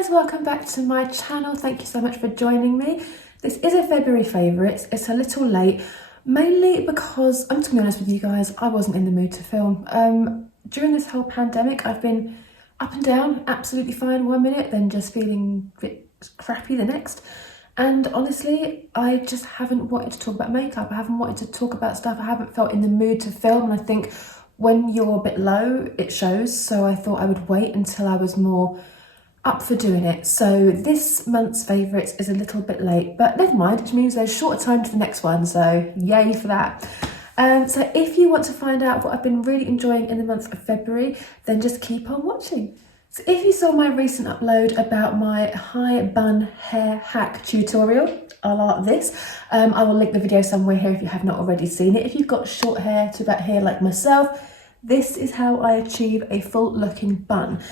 guys, welcome back to my channel. Thank you so much for joining me. This is a February favourite. It's a little late, mainly because, I'm just gonna be honest with you guys, I wasn't in the mood to film. During this whole pandemic, I've been up and down, absolutely fine one minute, then just feeling a bit crappy the next. And honestly, I just haven't wanted to talk about makeup. I haven't wanted to talk about stuff. I haven't felt in the mood to film. And I think when you're a bit low, it shows. So I thought I would wait until I was more up for doing it. So this month's favourites is a little bit late, but never mind, it means there's shorter time to the next one, so yay for that. So if you want to find out what I've been really enjoying in the month of February, then just keep on watching. So if you saw my recent upload about my high bun hair hack tutorial, a la this, I will link the video somewhere here if you have not already seen it. If you've got short hair to about here like myself, this is how I achieve a full looking bun.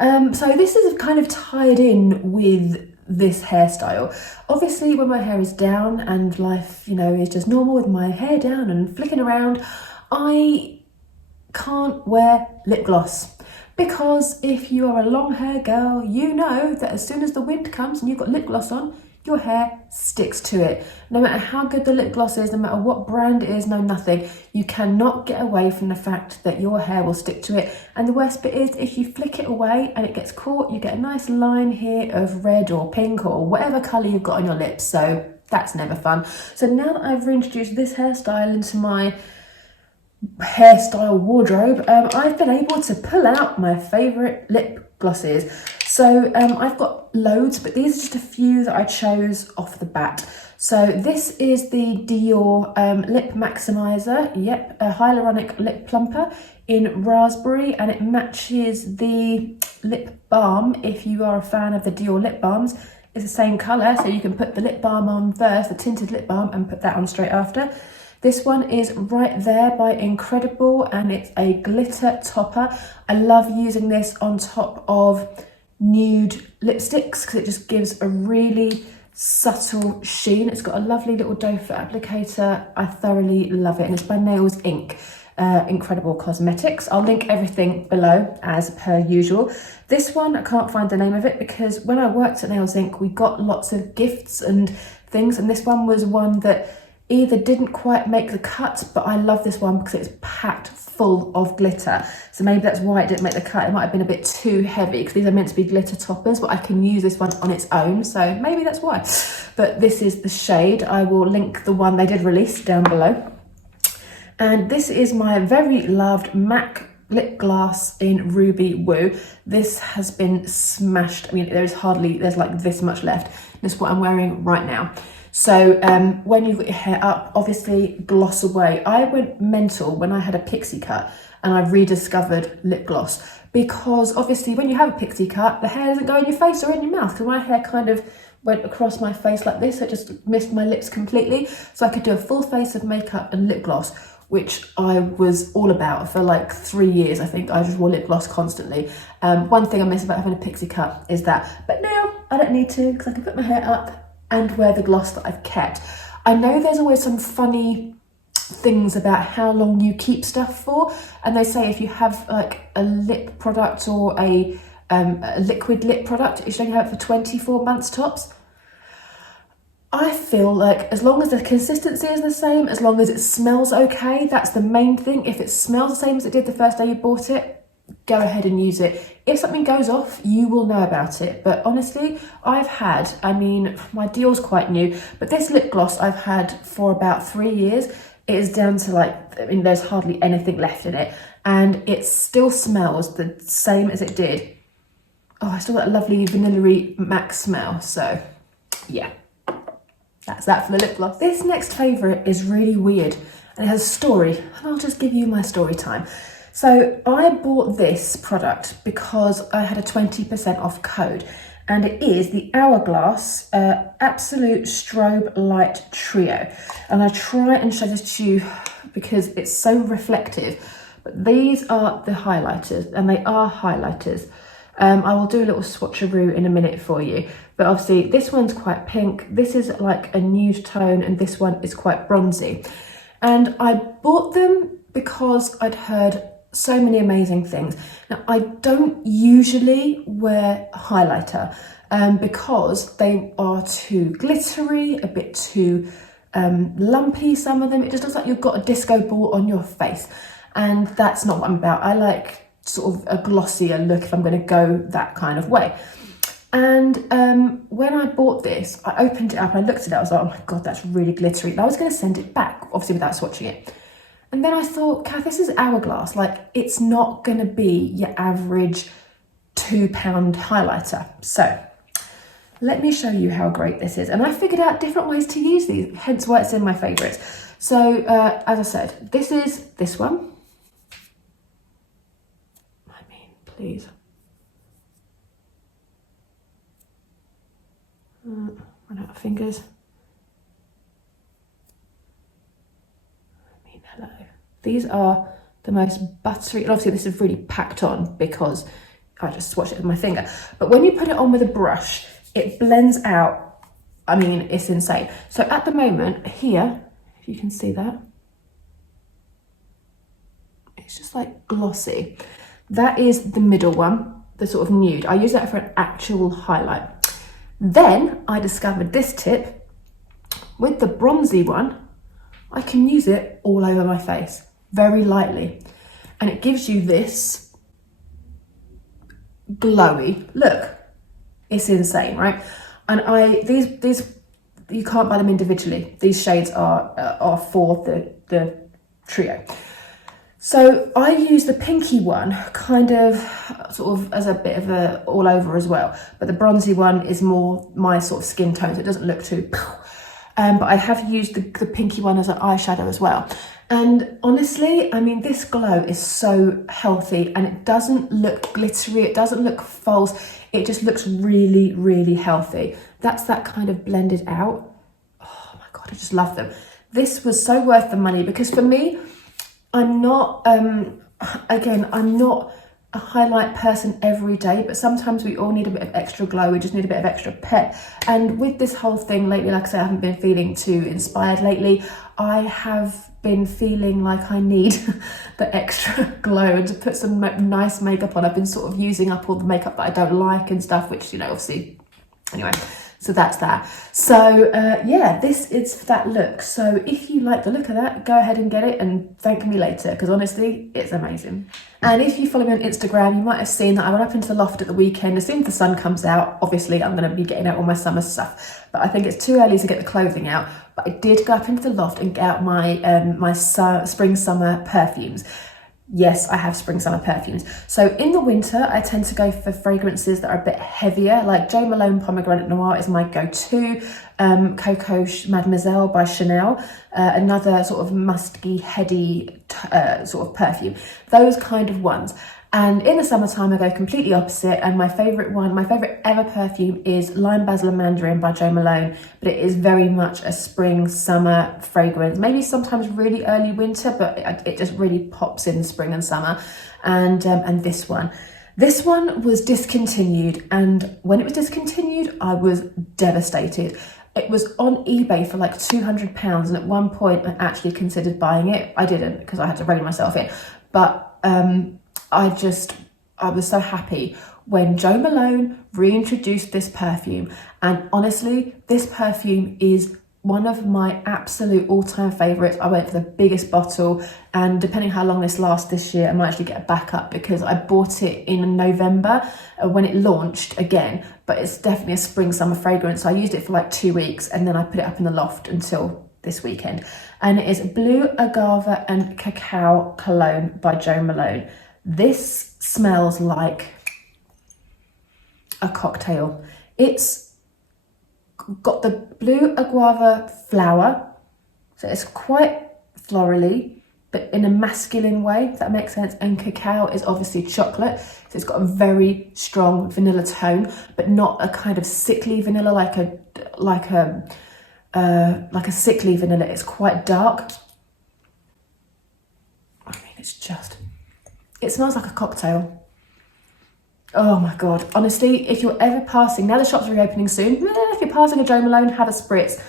So this is kind of tied in with this hairstyle. Obviously when my hair is down and life, you know, is just normal with my hair down and flicking around, I can't wear lip gloss. Because if you are a long hair girl, you know that as soon as the wind comes and you've got lip gloss on, your hair sticks to it. No matter how good the lip gloss is, no matter what brand it is, no nothing, you cannot get away from the fact that your hair will stick to it. And the worst bit is if you flick it away and it gets caught, you get a nice line here of red or pink or whatever colour you've got on your lips. So that's never fun. So now that I've reintroduced this hairstyle into my hairstyle wardrobe, I've been able to pull out my favourite lip glosses. So I've got loads, but these are just a few that I chose off the bat. So this is the Dior Lip Maximizer, yep, a hyaluronic lip plumper in raspberry, and it matches the lip balm. If you are a fan of the Dior lip balms, it's the same colour, so you can put the lip balm on first, the tinted lip balm, and put that on straight after. This one is Right There by Incredible, and it's a glitter topper. I love using this on top of nude lipsticks because it just gives a really subtle sheen. It's got a lovely little doe foot applicator. I thoroughly love it, and it's by Nails Inc.redible Cosmetics. I'll link everything below as per usual. This one, I can't find the name of it because when I worked at Nails Inc, we got lots of gifts and things, and this one was one that either didn't quite make the cut, but I love this one because it's packed full of glitter. So maybe that's why it didn't make the cut. It might have been a bit too heavy because these are meant to be glitter toppers, but I can use this one on its own. So maybe that's why. But this is the shade. I will link the one they did release down below. And this is my very loved MAC lip gloss in Ruby Woo. This has been smashed. I mean, there's like this much left. This is what I'm wearing right now. So when you've got your hair up, obviously gloss away. I went mental when I had a pixie cut and I rediscovered lip gloss, because obviously when you have a pixie cut, the hair doesn't go in your face or in your mouth, because my hair kind of went across my face like this. I just missed my lips completely. So I could do a full face of makeup and lip gloss, which I was all about for like 3 years. I think I just wore lip gloss constantly. One thing I miss about having a pixie cut is that, but now I don't need to because I can put my hair up and wear the gloss that I've kept. I know there's always some funny things about how long you keep stuff for, and they say if you have like a lip product or a liquid lip product, you should only have it for 24 months tops. I feel like as long as the consistency is the same, as long as it smells okay, that's the main thing. If it smells the same as it did the first day you bought it, go ahead and use it. If something goes off, you will know about it. But honestly, I've had, I mean, my Dior's quite new, but this lip gloss I've had for about 3 years. It is down to like, I mean, there's hardly anything left in it, and it still smells the same as it did. Oh, I still got a lovely vanilla-y MAC smell. So yeah, that's that for the lip gloss. This next favourite is really weird, and it has a story, and I'll just give you my story time. So I bought this product because I had a 20% off code, and it is the Hourglass Absolute Strobe Light Trio. And I try and show this to you because it's so reflective, but these are the highlighters, and they are highlighters. I will do a little swatcheroo in a minute for you, but obviously this one's quite pink, this is like a nude tone, and this one is quite bronzy. And I bought them because I'd heard so many amazing things. Now, I don't usually wear highlighter because they are too glittery, a bit too lumpy, some of them. It just looks like you've got a disco ball on your face, and that's not what I'm about. I like sort of a glossier look if I'm going to go that kind of way. And when I bought this, I opened it up, I looked at it, I was like, oh my God, that's really glittery. And I was going to send it back, obviously without swatching it. And then I thought, Kath, this is Hourglass. Like, it's not going to be your average £2 highlighter. So let me show you how great this is. And I figured out different ways to use these, hence why it's in my favourites. So as I said, this is this one. I mean, please. Run out of fingers. I mean, hello. These are the most buttery, and obviously this is really packed on because I just swatched it with my finger. But when you put it on with a brush, it blends out. I mean, it's insane. So at the moment here, if you can see that, it's just like glossy. That is the middle one, the sort of nude. I use that for an actual highlight. Then I discovered this tip. With the bronzy one, I can use it all over my face, very lightly. And it gives you this glowy look. It's insane, right? And these you can't buy them individually. These shades are for the trio. So I use the pinky one kind of sort of as a bit of a all over as well, but the bronzy one is more my sort of skin tone, so it doesn't look too but I have used the pinky one as an eyeshadow as well. And honestly, I mean, this glow is so healthy and it doesn't look glittery, it doesn't look false, it just looks really, really healthy. That's that kind of blended out. Oh my God, I just love them. This was so worth the money because for me, I'm not, again, I'm not a highlight person every day, but sometimes we all need a bit of extra glow. We just need a bit of extra pep. And with this whole thing lately, like I say, I haven't been feeling too inspired lately. I have been feeling like I need the extra glow and to put some nice makeup on. I've been sort of using up all the makeup that I don't like and stuff, which, you know, obviously, anyway. So that's that. So yeah, this is that look. So if you like the look of that, go ahead and get it and thank me later, because honestly, it's amazing. And if you follow me on Instagram, you might have seen that I went up into the loft at the weekend. As soon as the sun comes out, obviously I'm going to be getting out all my summer stuff, but I think it's too early to get the clothing out. But I did go up into the loft and get out my spring summer perfumes. Yes, I have spring summer perfumes. So in the winter, I tend to go for fragrances that are a bit heavier, like Jo Malone Pomegranate Noir is my go-to, Coco Mademoiselle by Chanel, another sort of musky, heady sort of perfume, those kind of ones. And in the summertime, I go completely opposite. And my favourite one, my favourite ever perfume is Lime Basil and Mandarin by Jo Malone. But it is very much a spring, summer fragrance. Maybe sometimes really early winter, but it just really pops in spring and summer. And this one was discontinued. And when it was discontinued, I was devastated. It was on eBay for like £200. And at one point, I actually considered buying it. I didn't because I had to rein myself in. But I was so happy when Jo Malone reintroduced this perfume. And honestly, this perfume is one of my absolute all-time favourites. I went for the biggest bottle, and depending how long this lasts this year, I might actually get a backup because I bought it in November when it launched again, but it's definitely a spring summer fragrance. So I used it for like 2 weeks and then I put it up in the loft until this weekend. And it is Blue Agava and Cacao Cologne by Jo Malone. This smells like a cocktail. It's got the blue agava flower, so it's quite florally, but in a masculine way, if that makes sense. And cacao is obviously chocolate, so it's got a very strong vanilla tone, but not a kind of sickly vanilla like a sickly vanilla. It's quite dark. I mean, it smells like a cocktail. Oh my God. Honestly, if you're ever passing, now the shops are reopening soon, if you're passing a Jo Malone, have a spritz.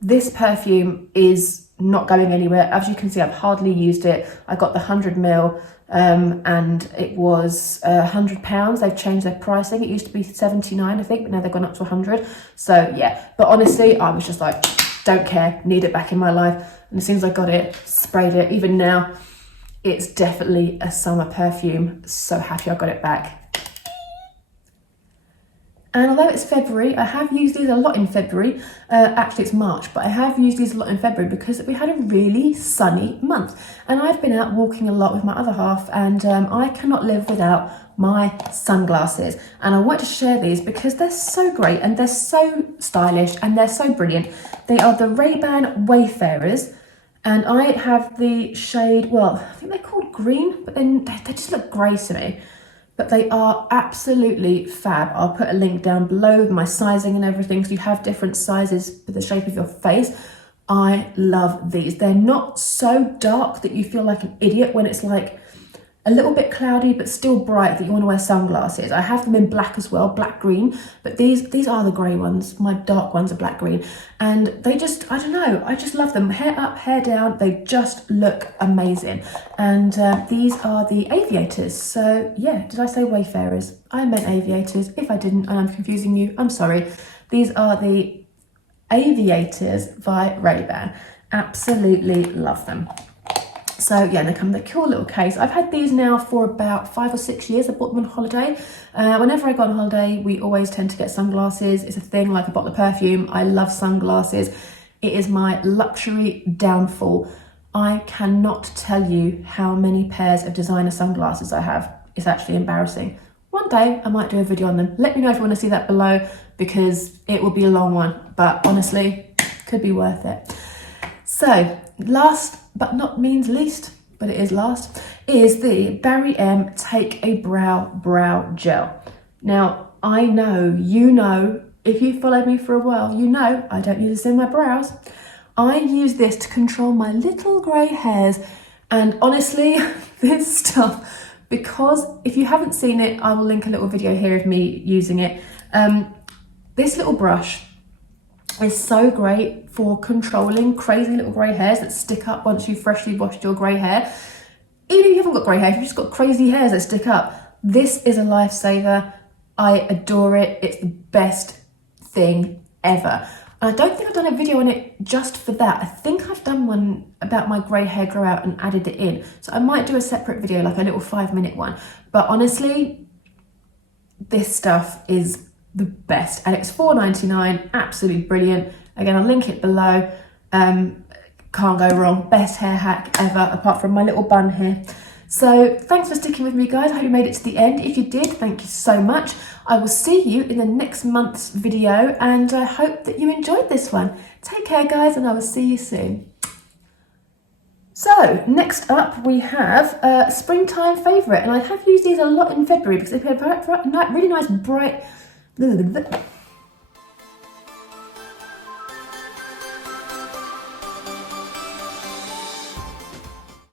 This perfume is not going anywhere. As you can see, I've hardly used it. I got the 100ml and it was £100. They've changed their pricing. It used to be 79, I think, but now they've gone up to 100. So yeah, but honestly, I was just like, don't care, need it back in my life. And as soon as I got it, sprayed it. Even now, it's definitely a summer perfume. So happy I got it back. And although it's February, I have used these a lot in February. Actually, it's March, but I have used these a lot in February because we had a really sunny month. And I've been out walking a lot with my other half, and I cannot live without my sunglasses. And I want to share these because they're so great and they're so stylish and they're so brilliant. They are the RayBan Wayfarers. And I have the shade, well, I think they're called green, but then they just look grey to me. But they are absolutely fab. I'll put a link down below with my sizing and everything, so you have different sizes for the shape of your face. I love these. They're not so dark that you feel like an idiot when it's like a little bit cloudy but still bright that you want to wear sunglasses. I have them in black as well, black green, but these are the grey ones. My dark ones are black green, and they just, I don't know, I just love them. Hair up, hair down, they just look amazing. And these are the Aviators. So yeah, did I say Wayfarers? I meant Aviators. If I didn't and I'm confusing you, I'm sorry. These are the Aviators by RayBan. Absolutely love them. So yeah, they come in the cool little case. I've had these now for about 5 or 6 years. I bought them on holiday. Whenever I go on holiday, we always tend to get sunglasses. It's a thing, like a bottle of perfume. I love sunglasses. It is my luxury downfall. I cannot tell you how many pairs of designer sunglasses I have. It's actually embarrassing. One day I might do a video on them. Let me know if you want to see that below, because it will be a long one, but honestly, could be worth it. So last but not means least, but it is last, is the Barry M Take a Brow Gel. Now, I know, you know, if you followed me for a while, you know I don't use this in my brows. I use this to control my little grey hairs, and honestly, this stuff, because if you haven't seen it, I will link a little video here of me using it. This little brush is so great for controlling crazy little grey hairs that stick up once you've freshly washed your grey hair. Even if you haven't got grey hair, if you've just got crazy hairs that stick up, this is a lifesaver. I adore it. It's the best thing ever. And I don't think I've done a video on it just for that. I think I've done one about my grey hair grow out and added it in. So I might do a separate video, like a little 5-minute one. But honestly, this stuff is the best, and it's $4.99. Absolutely brilliant. Again, I'll link it below. Can't go wrong. Best hair hack ever, apart from my little bun here. So thanks for sticking with me, guys. I hope you made it to the end. If you did, thank you so much. I will see you in the next month's video, and I hope that you enjoyed this one. Take care, guys, and I will see you soon. So next up we have a springtime favourite, and I have used these a lot in February because they've been a really nice bright